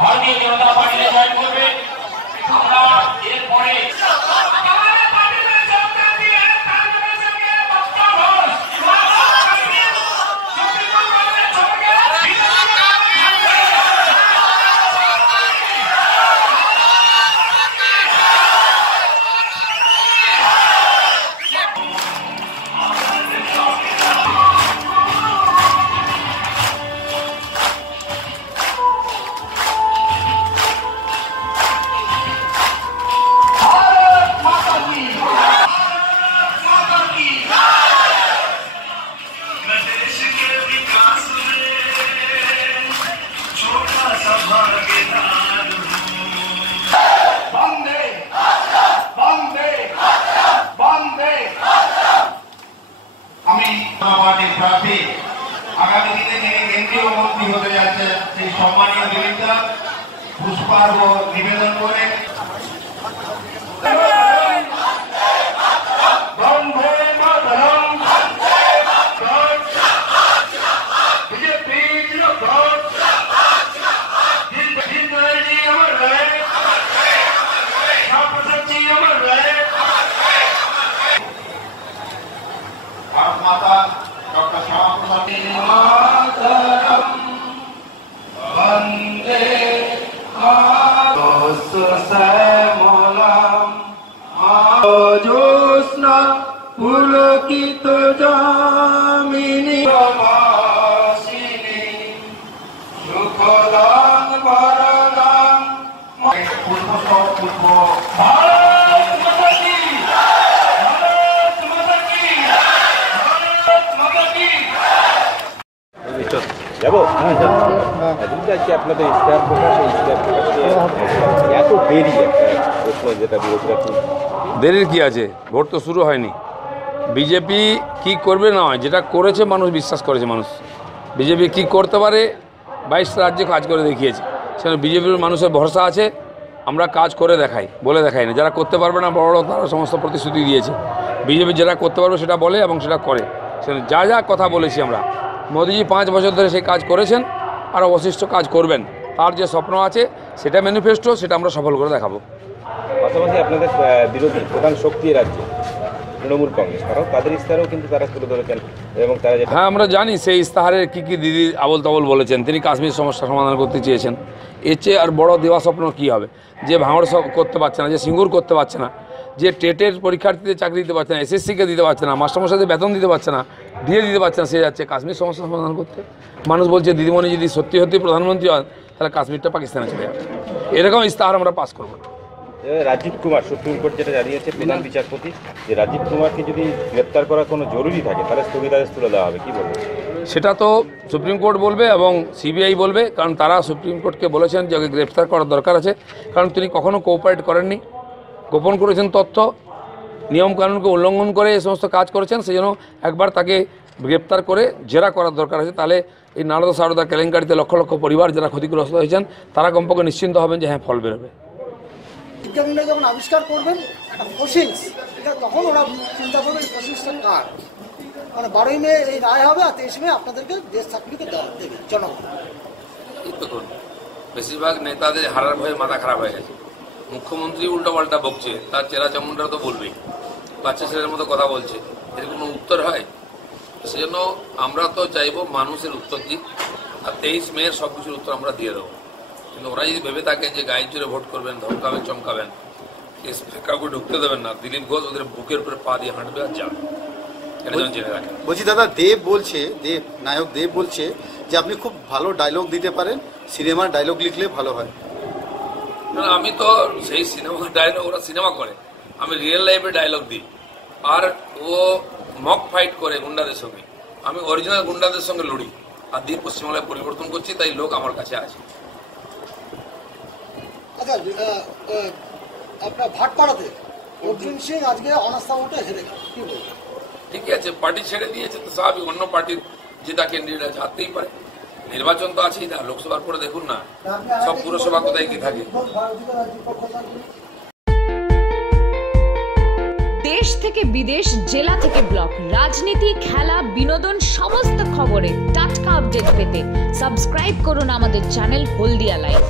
ভারতীয় জনতা পার্টিতে জয়েন করবে। আমরা এরপরে পার্টির প্রার্থী। আগামী দিনে যিনি কেন্দ্রীয় মন্ত্রী হতে যাচ্ছেন সেই সম্মানীয় জীবিকা পুষ্পার্ঘ নিবেদন করে মাতা ডক্টর শ্যামাপ্রসাদ বন্দে জ্যোৎস্না পুলকিত জামিনী সুখদান বরদান। পুষ্প পুষ্প। ভারত যাব? এত দেরি দেরির কি আছে? ভোট তো শুরু হয়নি। বিজেপি কি করবে না হয়? যেটা করেছে মানুষ, বিশ্বাস করেছে মানুষ। বিজেপি কি করতে পারে? বাইশটা রাজ্যে কাজ করে দেখিয়েছে। সেখানে বিজেপির মানুষের ভরসা আছে। আমরা কাজ করে দেখাই, বলে দেখাই না। যারা করতে পারবে না, বড় বড় তারা সমস্ত প্রতিশ্রুতি দিয়েছে। বিজেপি যেটা করতে পারবে সেটা বলে এবং সেটা করে। যা যা কথা বলেছি আমরা মোদিজি পাঁচ বছর ধরে সেই কাজ করেছেন আর অবশিষ্ট কাজ করবেন। তার যে স্বপ্ন আছে সেটা ম্যানিফেস্টো সেটা আমরা সফল করে দেখাবো। পাশাপাশি আপনাদের বিরোধী প্রধান শক্তি রাজ্যে তৃণমূল কংগ্রেস তারাও তাদের ইস্তাহারও কিন্তু তারা তুলে ধরেছেন এবং তারা হ্যাঁ আমরা জানি সেই ইস্তাহারের কী কী দিদি আবল তাবল বলেছেন তিনি কাশ্মীর সমস্যা সমাধান করতে চেয়েছেন। এর চেয়ে আর বড় দেওয়া স্বপ্ন কী হবে? যে ভাঙড় সব করতে পারছে না যে সিঙ্গুর করতে পারছে না যে টেটের পরীক্ষার্থীদের চাকরি দিতে পারছে না এসএসসিকে দিতে পারছে না মাস্টারমশাইদের বেতন দিতে পারছে না দিয়ে দিতে পারছে না সে যাচ্ছে কাশ্মীর সমস্যা সমাধান করতে। মানুষ বলছে দিদিমণি যদি সত্যি সত্যি প্রধানমন্ত্রী হয় তাহলে কাশ্মীরটা পাকিস্তানে চলে যাবে। এরকম ইস্তাহার আমরা পাস করব। না রাজীব কুমার সুপ্রিম কোর্ট যেটা জানিয়েছে প্রধান বিচারপতি যে রাজীব কুমারকে যদি গ্রেপ্তার করা কোনো জরুরি থাকে তাহলে স্থগিতাদেশ তুলে দেওয়া হবে কি বলবেন? সেটা তো সুপ্রিম কোর্ট বলবে এবং সিবিআই বলবে কারণ তারা সুপ্রিম কোর্টকে বলেছেন যে ওকে গ্রেফতার করার দরকার আছে কারণ তিনি কখনো কোঅপারেট করেননি। গোপন করেছেন তথ্য নিয়মকানুনকে উল্লঙ্ঘন করে এই সমস্ত কাজ করেছেন সেই জন্য একবার তাকে গ্রেপ্তার করে জেরা করার দরকার আছে। তাহলে এই নারদা সারদা কেলেঙ্কারিতে লক্ষ লক্ষ পরিবার যারা ক্ষতিগ্রস্ত হয়েছেন তারা কমপক্ষে নিশ্চিন্ত হবেন যে হ্যাঁ ফল বেরোবে। বিজ্ঞানীরা যখন আবিষ্কার করবেন একটা ফসিলস এটা তখন ওরা চিন্তা করবে ফসিলসটা কার? মানে বারোই মে এই রায় হবে আর তেইশ মে আপনাদেরকে দেশ সার্টিফিকেট দেওয়া দেবে জনগণ। বেশিরভাগ নেতাদের হারার ভয়ে মাথা খারাপ হয়ে গেছে। মুখ্যমন্ত্রী উল্টো পাল্টা বকছে, তার চেরা চামুন্ডারা তো বলবেই বাচ্চা ছেলের মতো কথা বলছে। এর কোনো উত্তর হয়? সেজন্য আমরা তো চাইব মানুষের উত্তর দিক, আর তেইশ মেয়ের সব কিছুর উত্তর আমরা দিয়ে দেবো। কিন্তু ওরা যদি ভেবে থাকে যে গায়ে জুড়ে ভোট করবেন, ধমকাবেন, চমকাবেন, কেস কাউকে ঢুকতে দেবেন না, দিলীপ ঘোষ ওদের বুকের উপরে পা দিয়ে হাঁটবে আর যাবে। বলছি দাদা, দেব বলছে, দেব, নায়ক দেব বলছে যে আপনি খুব ভালো ডায়লগ দিতে পারেন সিনেমার ডায়লগ লিখলে ভালো হয়। আমি তো সেই সিনেমা ডায়লগ ওরা সিনেমা করে। আমি রিয়েল লাইফে ডায়লগ দিই। আর ও মক ফাইট করে গুন্ডাদের সঙ্গে। আমি অরিজিনাল গুন্ডাদের সঙ্গে লড়ি। আর দিয়ে পশ্চিমবাংলায় পরিবর্তন করছি তাই লোক আমার কাছে আছে। আচ্ছা আহ, আহ, আপনার ভাটপাড়াতে অর্জুন সিং আজকে অনাস্থা ভোটে হেরে কি বলবেন? ঠিক আছে পার্টি ছেড়ে দিয়েছে তো স্বাভাবিক অন্য পার্টির জেতা ক্যান্ডিডেট আছে হারতেই পারে। নির্বাচন তো আছেই না, লোকসভার পরে দেখুন না, সব পুরসভা কোথায় কি থাকে। দেশ থেকে বিদেশ, জেলা থেকে ব্লক, রাজনীতি, খেলা, বিনোদন, সমস্ত খবরে টাটকা আপডেট পেতে সাবস্ক্রাইব করুন আমাদের চ্যানেল হলদিয়া লাইভ।